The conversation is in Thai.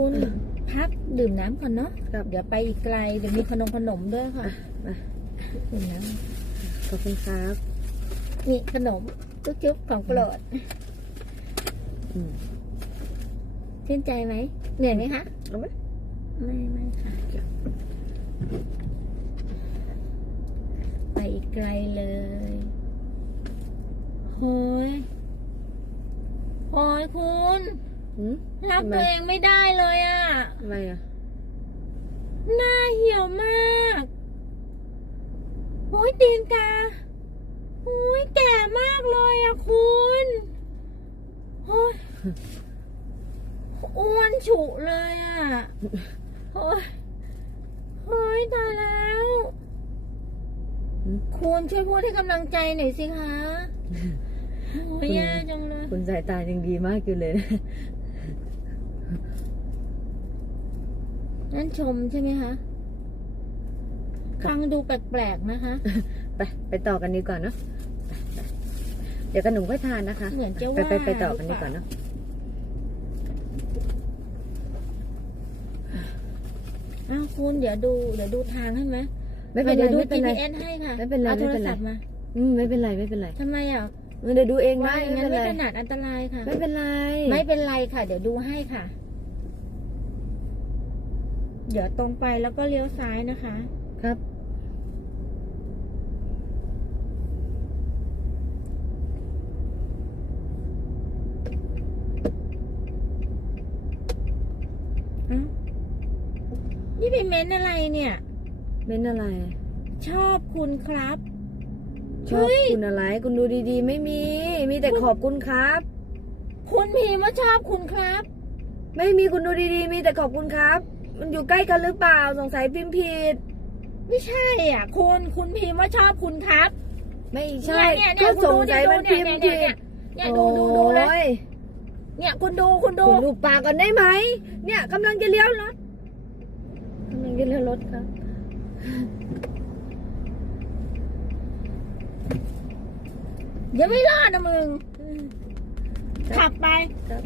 คุณพักดื่มน้ำก่อนเนาะครับเดี๋ยวไปอีกไกลเดี๋ยวมีขนมขนมด้วยค่ะอะมาดื่มน้ขอบคุณครับำนี่ขนมจุ๊บจุ๊บของโปรดอืมชื่นใจไหมเหนื่อยไหมคะเอาไหมไม่ไม่ค่ะไปอีกไกลเลยโหยโหยคุณ หืมรับทำไมตัวเองไม่ได้เลยอะทำไมอะหน้าเหี่ยวมากโอ้ยตีนกาโอ้ยแก่มากเลยอะคุณโอ้ยอ้วนฉุเลยอะโอ้ยโอ้ยตายแล้ว หืมคุณช่วยพูดให้กำลังใจหน่อยสิคะโอ้ยแย่จังเลย คุณสายตายังดีมากอยู่เลยนะ นั่นชมใช่ไหมคะครับฟังดูแปลกๆนะคะ ไปไปต่อกันดีกว่าเนาะไปไปเดี๋ยวขนมค่อยทานนะคะ เหมือนจะไปว่าไปไปต่อกันดีกว่าเนาะอ้าวคุณเดี๋ยวดูเดี๋ยวดูทางให้ไหมไม่เป็นไรดี๋ยวดูไม่เป็นไร GPS ให้ค่ะไม่เป็นไรอาโทไม่รเป็นไรศัพท์มาอืมไม่เป็นไรไม่เป็นไรทำไมอะเดี๋ยวดูเองว่าได้อย่างไม่นั้นเป็นไม่ไรถนัดอันตรายค่ะ ไม่เป็นไร ไม่เป็นไรค่ะ เดี๋ยวดูให้ค่ะ เดี๋ยวตรงไปแล้วก็เลี้ยวซ้ายนะคะ ครับอ้าวนี่เป็นเม้นต์อะไรเนี่ย เม้นอะไร ชอบคุณครับ ชอบเฮ้ย คุณอะไร คุณดูดีๆ ไม่มี มีแต่ขอบคุณครับ คุณพิมพ์ว่าชอบคุณครับ ไม่มีคุณดูดีๆ มีแต่ขอบคุณครับ มันอยู่ใกล้กันหรือเปล่าสงสัยพิมพ์ผิด ไม่ใช่อะ คุณคุณพิมพ์ว่าชอบคุณครับ ไม่ใช่เนี่ยก็เนี่ยสงสัยคุมัณนดูพิมเนี่ยพ์เนี่ยผิเนี่ยดเนี่ยดูดูดูเลย โอ้ยเนี่ยคุณดูคุณดู คุณดูปากก่อนได้ไหมเนี่ยกำลังจะเลี้ยวรถกำลังจะเลี้ยวรถครับเดี๋ยวไม่รอดนะมึงครับขับไป ครับ